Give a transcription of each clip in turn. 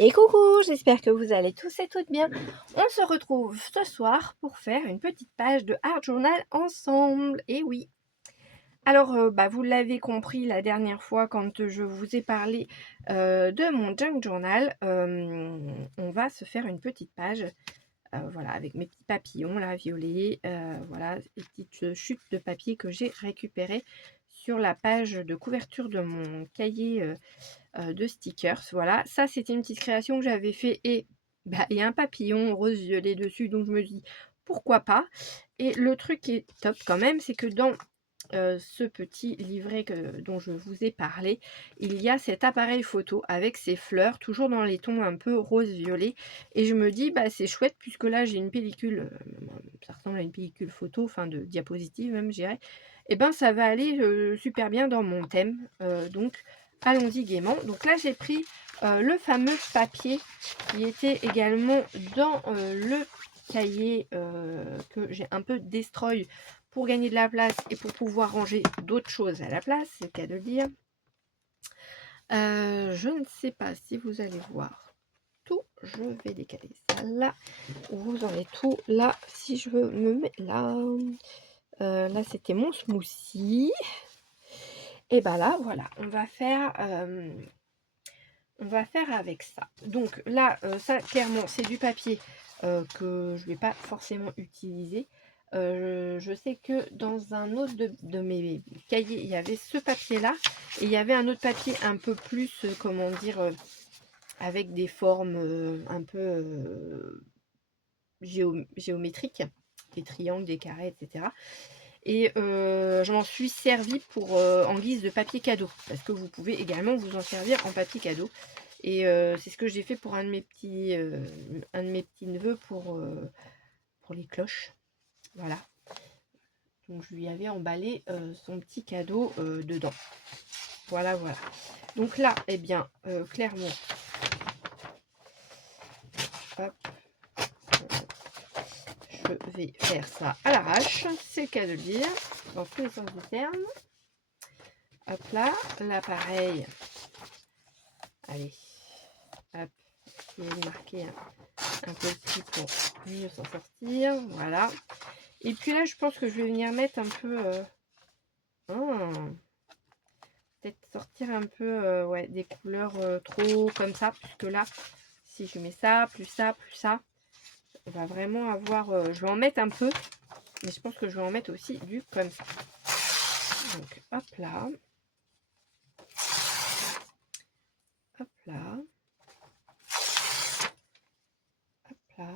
Et coucou, j'espère que vous allez tous et toutes bien. On se retrouve ce soir pour faire une petite page de Art Journal ensemble. Et oui. Alors, vous l'avez compris la dernière fois quand je vous ai parlé de mon Junk Journal, on va se faire une petite page, voilà, avec mes petits papillons là, violets, voilà, les petites chutes de papier que j'ai récupérées sur la page de couverture de mon cahier de stickers. Voilà, ça c'était une petite création que j'avais fait et il y a un papillon rose violet dessus, donc je me dis pourquoi pas. Et le truc qui est top quand même, c'est que dans ce petit livret dont je vous ai parlé, il y a cet appareil photo avec ses fleurs, toujours dans les tons un peu rose-violet. Et je me dis, c'est chouette puisque là j'ai une pellicule, ça ressemble à une pellicule photo, enfin de diapositive même, je dirais. Et ça va aller super bien dans mon thème. Donc allons-y gaiement. Donc là j'ai pris le fameux papier qui était également dans le cahier que j'ai un peu destroy pour gagner de la place et pour pouvoir ranger d'autres choses à la place, c'est le cas de le dire. Je ne sais pas si vous allez voir tout. Je vais décaler ça là. Vous en êtes tout là. Si je veux me mettre là. Là, c'était mon smoothie. Et là, voilà, on va faire avec ça. Donc là, ça, clairement, c'est du papier que je ne vais pas forcément utiliser. Je sais que dans un autre de mes cahiers, il y avait ce papier-là. Et il y avait un autre papier un peu plus, comment dire, avec des formes un peu géométriques. Des triangles, des carrés, etc. Et je m'en suis servi pour en guise de papier cadeau. Parce que vous pouvez également vous en servir en papier cadeau. Et c'est ce que j'ai fait pour un de mes petits neveux pour les cloches. Voilà. Donc je lui avais emballé son petit cadeau dedans. Voilà, voilà. Donc là, clairement, hop, je vais faire ça à l'arrache. C'est le cas de le dire, dans tous les sens du terme. Hop là, l'appareil. Allez, hop, je vais marquer un petit pour mieux s'en sortir. Voilà. Et puis là, je pense que je vais venir mettre un peu... peut-être sortir un peu ouais, des couleurs trop comme ça. Puisque là, si je mets ça, plus ça, plus ça, on va vraiment avoir... je vais en mettre un peu. Mais je pense que je vais en mettre aussi du comme ça. Donc, hop là. Hop là. Hop là.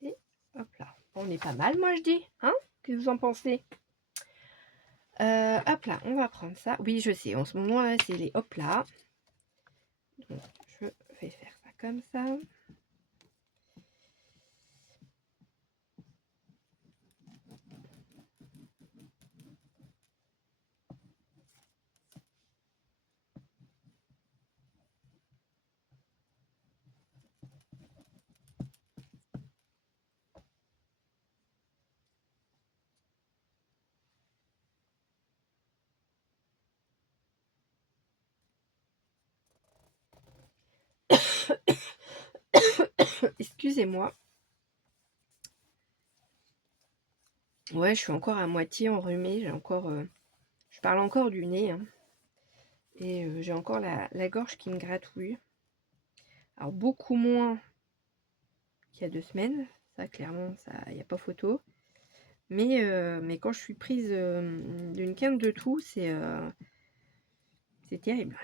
Et hop là. On est pas mal, moi, je dis. Hein? Qu'est-ce que vous en pensez? Hop là, on va prendre ça. Oui, je sais, en ce moment là, c'est les hop là. Donc, je vais faire ça comme ça. Excusez-moi. Ouais, je suis encore à moitié enrhumée. J'ai encore, je parle encore du nez. Hein. Et j'ai encore la gorge qui me gratouille. Alors, beaucoup moins qu'il y a 2 semaines. Ça, clairement, il n'y a pas photo. Mais quand je suis prise d'une quinte de toux, c'est terrible.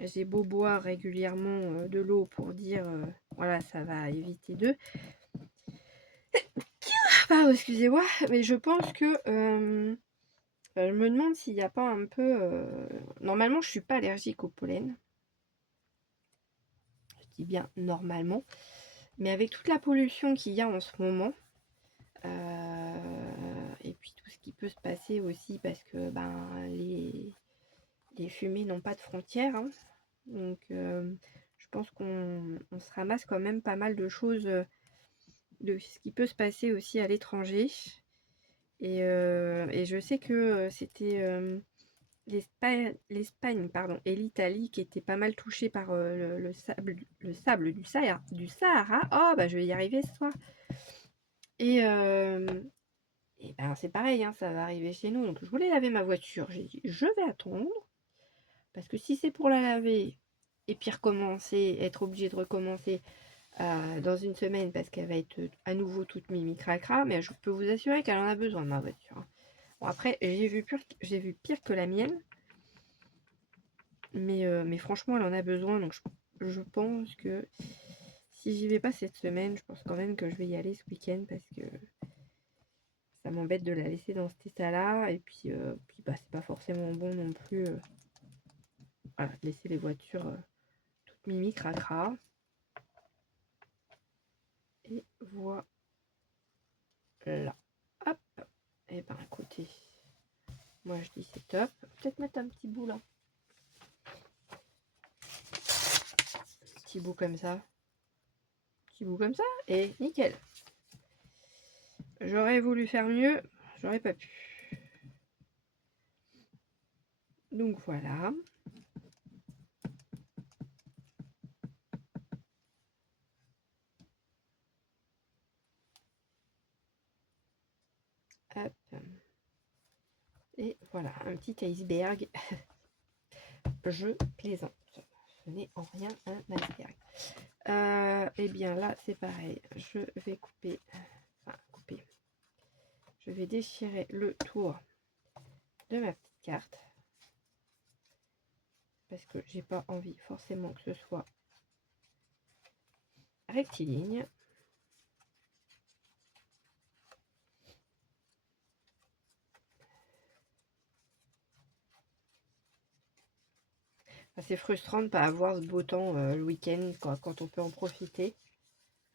J'ai beau boire régulièrement de l'eau pour dire, voilà, ça va éviter de... Pardon, excusez-moi, mais je pense que... je me demande s'il n'y a pas un peu... Normalement, je suis pas allergique au pollen. Je dis bien normalement. Mais avec toute la pollution qu'il y a en ce moment, et puis tout ce qui peut se passer aussi, parce que les fumées n'ont pas de frontières. Hein. Donc, je pense qu'on se ramasse quand même pas mal de choses de ce qui peut se passer aussi à l'étranger. Et je sais que c'était l'Espagne, pardon, et l'Italie qui étaient pas mal touchées par le sable du Sahara. Oh, bah je vais y arriver ce soir. Et, ben c'est pareil, hein, ça va arriver chez nous. Donc je voulais laver ma voiture. J'ai dit, je vais attendre. Parce que si c'est pour la laver et puis recommencer, être obligé de recommencer dans une semaine parce qu'elle va être à nouveau toute mimi cracra, mais je peux vous assurer qu'elle en a besoin de ma voiture. Bon, après, j'ai vu pire que la mienne. Mais franchement, elle en a besoin. Donc je pense que si j'y vais pas cette semaine, je pense quand même que je vais y aller ce week-end parce que ça m'embête de la laisser dans cet état-là. Et puis bah, c'est pas forcément bon non plus voilà, de laisser les voitures toutes mimi cracra. Et voilà. Hop. Et ben écoutez, moi je dis c'est top. Peut-être mettre un petit bout là. Petit bout comme ça. Petit bout comme ça. Et nickel. J'aurais voulu faire mieux. J'aurais pas pu. Donc voilà. Hop. Et voilà, un petit iceberg. Je plaisante. Ce n'est en rien un iceberg. Et bien là, c'est pareil. Je vais couper. Enfin, couper. Je vais déchirer le tour de ma petite carte. Parce que j'ai pas envie forcément que ce soit rectiligne. C'est frustrant de ne pas avoir ce beau temps le week-end quand on peut en profiter.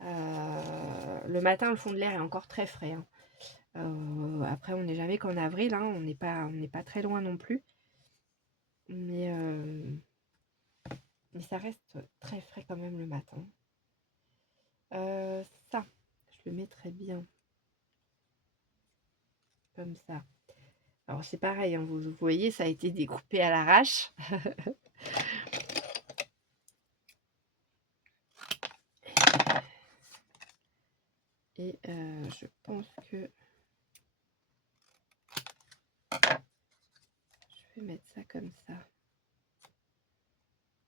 Le matin, le fond de l'air est encore très frais. Hein. Après, on n'est jamais qu'en avril. Hein. On n'est pas très loin non plus. Mais ça reste très frais quand même le matin. Ça, je le mettrai bien. Comme ça. Alors c'est pareil, hein, vous voyez, ça a été découpé à l'arrache. Et je pense que je vais mettre ça comme ça.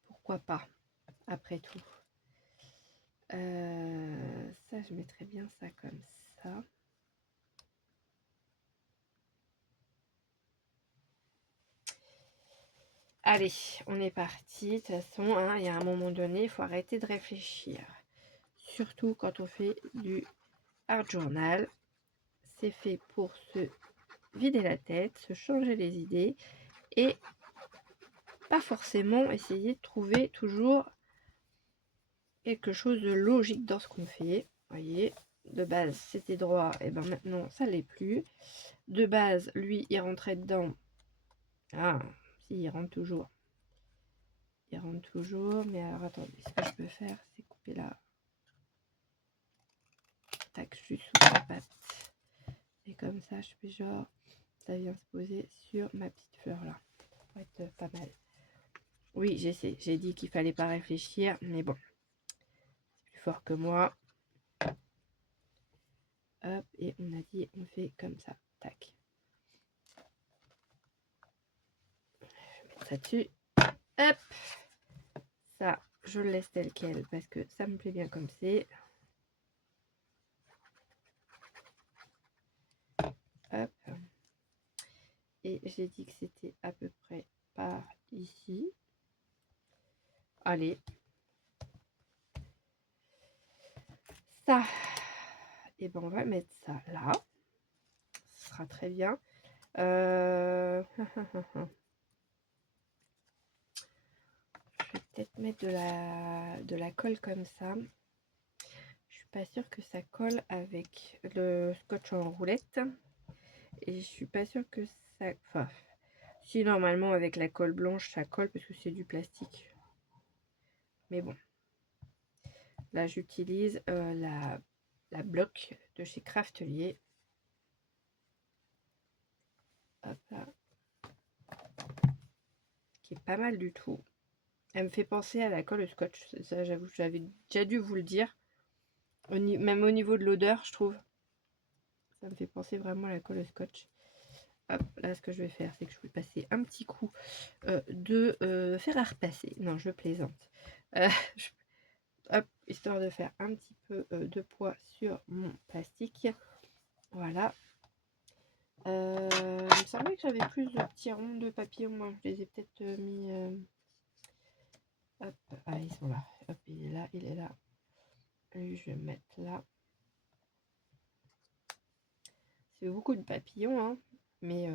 Pourquoi pas, après tout. Ça, je mettrais bien ça comme ça. Allez, on est parti. De toute façon, hein, il y a un moment donné, il faut arrêter de réfléchir. Surtout quand on fait du art journal. C'est fait pour se vider la tête, se changer les idées et pas forcément essayer de trouver toujours quelque chose de logique dans ce qu'on fait. Vous voyez, de base c'était droit, et ben maintenant ça l'est plus. De base, lui il rentrait dedans. Ah, si, il rentre toujours. Il rentre toujours, mais alors attendez, ce que je peux faire, c'est couper là. Tac, juste sous la patte. Et comme ça, je fais genre, ça vient se poser sur ma petite fleur là. Ça va être pas mal. Oui, j'ai dit qu'il fallait pas réfléchir, mais bon, c'est plus fort que moi. Hop, et on a dit, on fait comme ça. Tac. Je vais mettre ça dessus. Hop. Ça, je le laisse tel quel parce que ça me plaît bien comme c'est. Hop. Et j'ai dit que c'était à peu près par ici. Allez. Ça. Et ben on va mettre ça là. Ce sera très bien. Je vais peut-être mettre de la colle comme ça. Je suis pas sûre que ça colle avec le scotch en roulette. Et je suis pas sûre que ça... Enfin, si normalement avec la colle blanche ça colle parce que c'est du plastique. Mais bon. Là j'utilise la bloc de chez Craftelier. Hop là. qui est pas mal du tout. Elle me fait penser à la colle au scotch. Ça, j'avoue, j'avais déjà dû vous le dire. Même au niveau de l'odeur, je trouve. Ça me fait penser vraiment à la colle au scotch. Hop, là, ce que je vais faire, c'est que je vais passer un petit coup de fer à repasser. Non, je plaisante. Hop, histoire de faire un petit peu de poids sur mon plastique. Voilà. Il me semblait que j'avais plus de petits ronds de papillons. Moi, je les ai peut-être mis... Hop, ah, ils sont là. Hop, il est là, il est là. Lui, je vais mettre là. C'est beaucoup de papillons, hein. Mais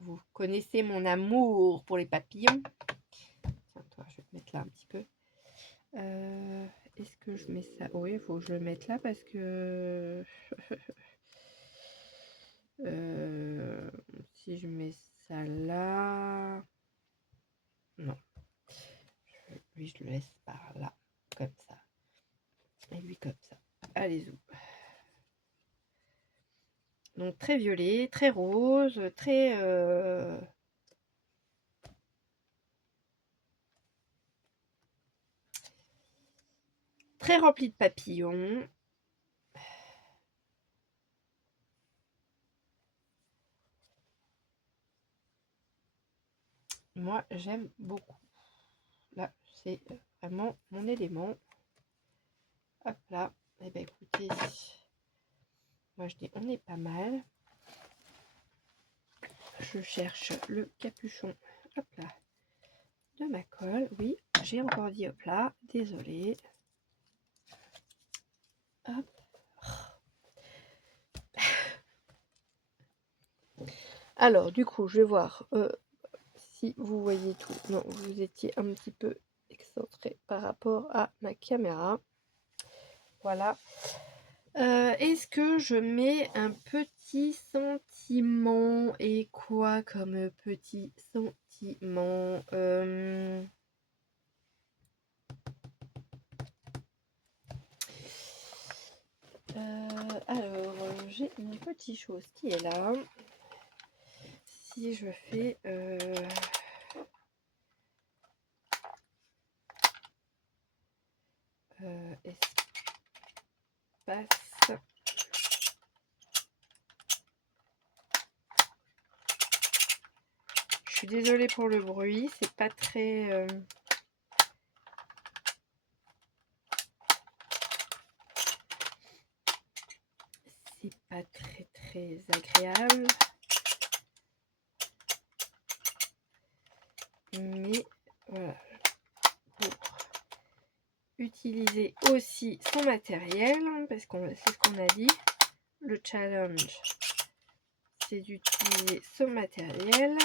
vous connaissez mon amour pour les papillons. Tiens, toi, je vais te mettre là un petit peu. Est-ce que je mets ça? Oui, il faut que je le mette là parce que... si je mets ça là... Non. Lui, je le laisse par là. Comme ça. Et lui, comme ça. Allez-y. Donc, très violet, très rose, très... très rempli de papillons. Moi, j'aime beaucoup. Là, c'est vraiment mon élément. Hop là. Et bien, écoutez, moi, je dis on est pas mal. Je cherche le capuchon. Hop là. De ma colle. Oui, j'ai encore dit hop là. Désolée. Hop. Alors, du coup, je vais voir si vous voyez tout. Non, vous étiez un petit peu excentré par rapport à ma caméra. Voilà. Est-ce que je mets un petit sentiment? Et quoi comme petit sentiment? Alors, j'ai une petite chose qui est là. Si je fais... espace... Je suis désolée pour le bruit, c'est pas très... c'est pas très agréable. Mais voilà, pour utiliser aussi son matériel, parce qu'on c'est ce qu'on a dit, le challenge c'est d'utiliser son matériel.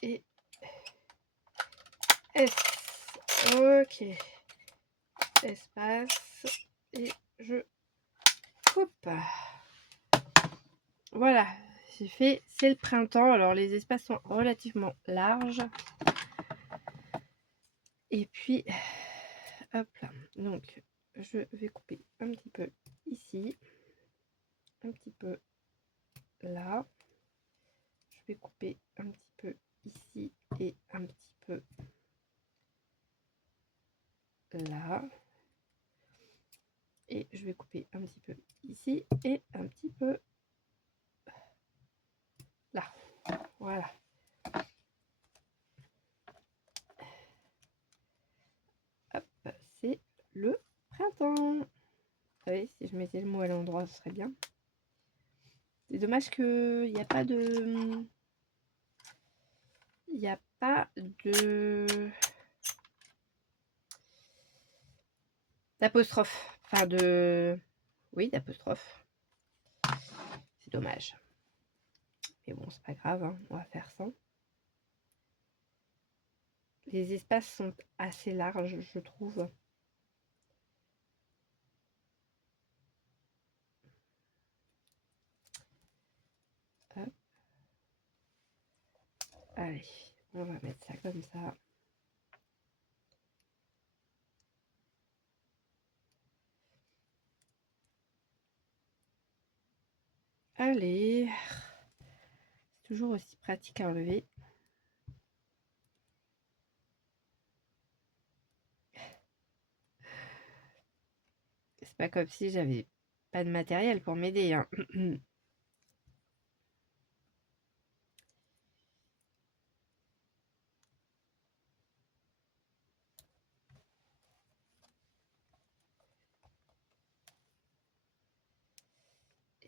Et S. Ok. Espace. Et je coupe. Voilà. J'ai fait. C'est le printemps. Alors les espaces sont relativement larges. Et puis, hop là. Donc, je vais couper un petit peu ici. Un petit peu là. Je vais couper un petit peu ici et un petit peu là. Et je vais couper un petit peu ici et un petit peu là. Voilà. Hop, c'est le printemps. Vous savez, si je mettais le mot à l'endroit, ce serait bien. C'est dommage qu'il n'y a pas de... Il n'y a pas de... d'apostrophe. Enfin de... Oui, d'apostrophe. C'est dommage. Mais bon, c'est pas grave, hein. On va faire sans. Les espaces sont assez larges, je trouve. Hop. Allez, on va mettre ça comme ça. Allez, c'est toujours aussi pratique à enlever. C'est pas comme si j'avais pas de matériel pour m'aider, hein.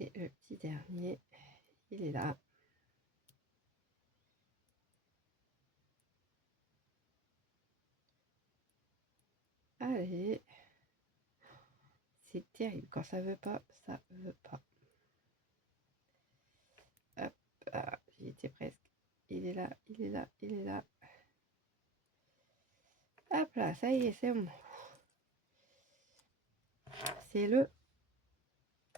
Et le petit dernier, il est là. Allez. C'est terrible. Quand ça veut pas, ça veut pas. Hop, ah, j'y étais presque. Il est là, il est là, il est là. Hop là, ça y est, c'est bon. C'est le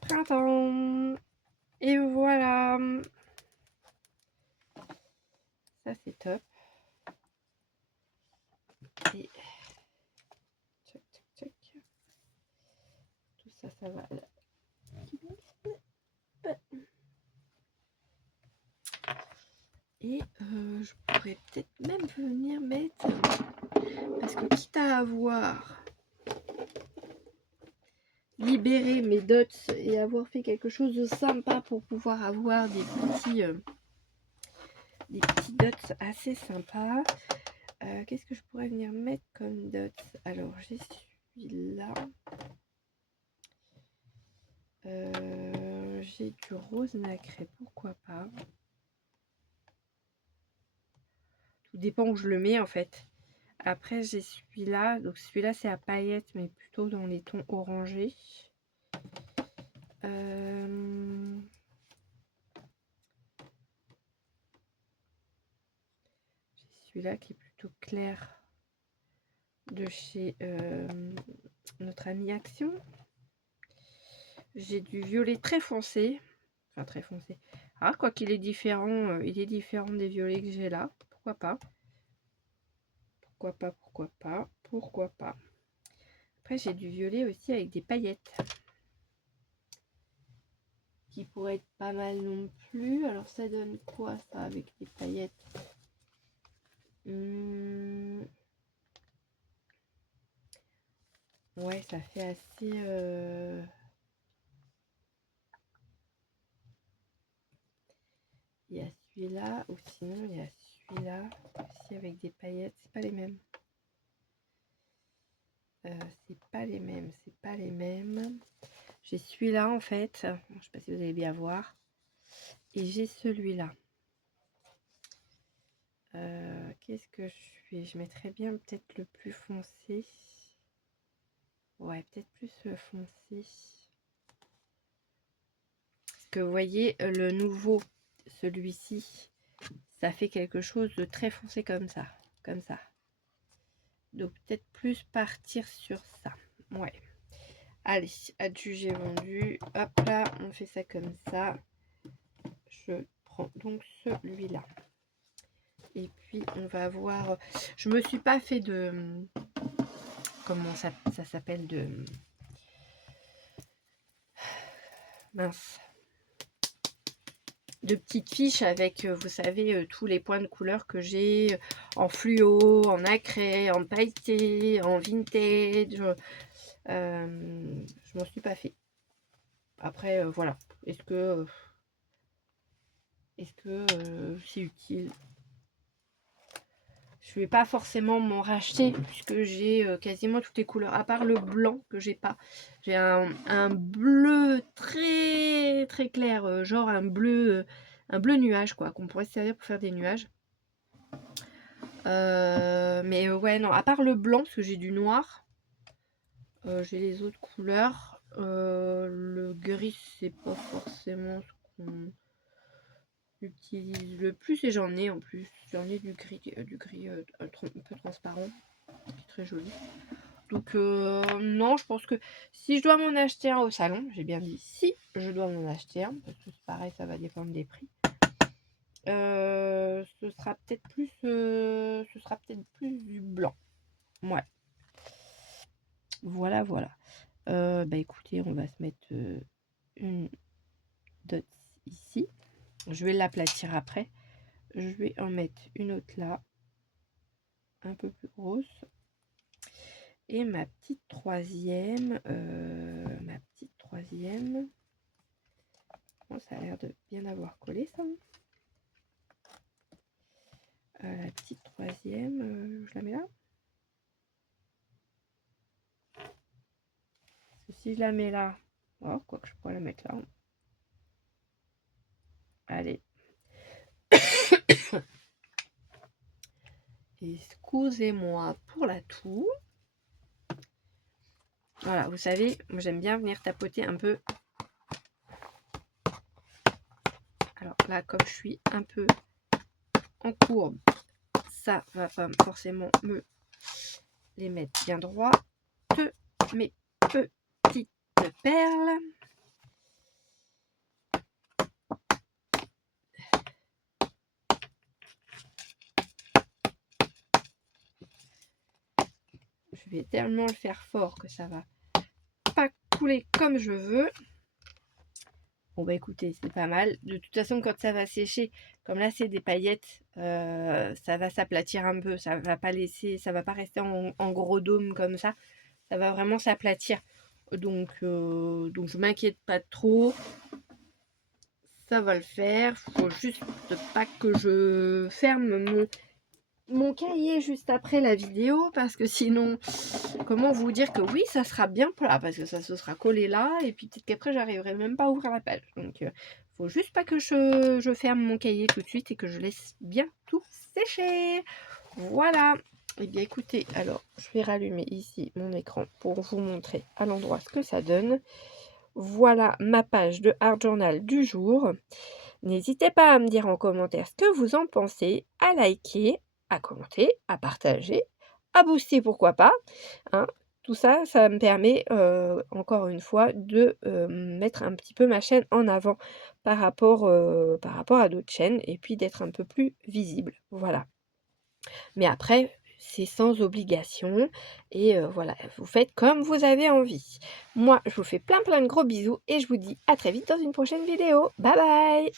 printemps. Et voilà. Ça, c'est top. Et tchac, tchac, tchac. Tout ça, ça va là. Et je pourrais peut-être même venir mettre, parce que quitte à avoir libéré mes dots et avoir fait quelque chose de sympa pour pouvoir avoir des petits dots assez sympas, qu'est-ce que je pourrais venir mettre comme dots? Alors j'ai celui-là, j'ai du rose nacré, pourquoi pas. Tout dépend où je le mets en fait. Après j'ai celui-là, donc celui-là c'est à paillettes mais plutôt dans les tons orangés. J'ai celui-là qui est plutôt clair de chez notre ami Action. J'ai du violet très foncé, enfin très foncé. Ah, quoi qu'il est différent, il est différent des violets que j'ai là. Pourquoi pas? Pourquoi pas? Pourquoi pas? Pourquoi pas? Après, j'ai du violet aussi avec des paillettes, qui pourrait être pas mal non plus. Alors, ça donne quoi ça avec des paillettes? Ouais, ça fait assez. Il y a celui-là, ou sinon il y a celui-là aussi avec des paillettes. C'est pas les mêmes. C'est pas les mêmes, c'est pas les mêmes. J'ai celui-là en fait, je sais pas si vous allez bien voir, et j'ai celui-là. Qu'est-ce que je fais? Je mettrais bien peut-être le plus foncé. Ouais, peut-être plus le foncé. Parce que vous voyez, le nouveau, celui-ci, ça fait quelque chose de très foncé comme ça. Comme ça. Donc peut-être plus partir sur ça. Ouais. Allez, adjugé vendu. Hop là, on fait ça comme ça. Je prends donc celui-là. Et puis on va voir. Je me suis pas fait de. Comment ça s'appelle de. Mince. De petites fiches avec, vous savez, tous les points de couleur que j'ai en fluo, en nacré, en pailleté, en vintage. Je m'en suis pas fait. Après, voilà. Est-ce que c'est utile? Je vais pas forcément m'en racheter puisque j'ai quasiment toutes les couleurs, à part le blanc que j'ai pas. J'ai un bleu très très clair, genre un bleu nuage quoi, qu'on pourrait se servir pour faire des nuages. Mais ouais, non, à part le blanc, parce que j'ai du noir, j'ai les autres couleurs. Le gris, c'est pas forcément ce qu'on j'utilise le plus, et j'en ai en plus. J'en ai du gris un peu transparent, qui est très joli. Donc non, je pense que si je dois m'en acheter un au salon, j'ai bien dit si je dois m'en acheter un, parce que c'est pareil, ça va dépendre des prix. Ce sera peut-être plus du blanc. Ouais. Voilà, voilà. Bah écoutez, on va se mettre une dot ici. Je vais l'aplatir après. Je vais en mettre une autre là, un peu plus grosse. Et ma petite troisième, bon, ça a l'air de bien avoir collé ça. La petite troisième, je la mets là. Parce que si je la mets là, oh, quoi que je pourrais la mettre là. Allez. Excusez-moi pour la toux. Voilà, vous savez, moi j'aime bien venir tapoter un peu. Alors là, comme je suis un peu en courbe, ça va pas forcément me les mettre bien droit. Mes petites perles. Je vais tellement le faire fort que ça va pas couler comme je veux. Bon bah écoutez, c'est pas mal. De toute façon, quand ça va sécher, comme là c'est des paillettes, ça va s'aplatir un peu. Ça va pas laisser, ça va pas rester en gros dôme comme ça. Ça va vraiment s'aplatir. Donc je m'inquiète pas trop. Ça va le faire. Faut juste pas que je ferme mon cahier juste après la vidéo, parce que sinon, comment vous dire que oui, ça sera bien plat, parce que ça se sera collé là, et puis peut-être qu'après j'arriverai même pas à ouvrir la page. Donc faut juste pas que je ferme mon cahier tout de suite et que je laisse bien tout sécher. Voilà. Et bien écoutez, alors je vais rallumer ici mon écran pour vous montrer à l'endroit ce que ça donne. Voilà ma page de Art Journal du jour. N'hésitez pas à me dire en commentaire ce que vous en pensez, à liker, à commenter, à partager, à booster pourquoi pas. Hein. Tout ça, ça me permet encore une fois de mettre un petit peu ma chaîne en avant par rapport à d'autres chaînes, et puis d'être un peu plus visible. Voilà. Mais après, c'est sans obligation, et voilà, vous faites comme vous avez envie. Moi, je vous fais plein de gros bisous, et je vous dis à très vite dans une prochaine vidéo. Bye bye!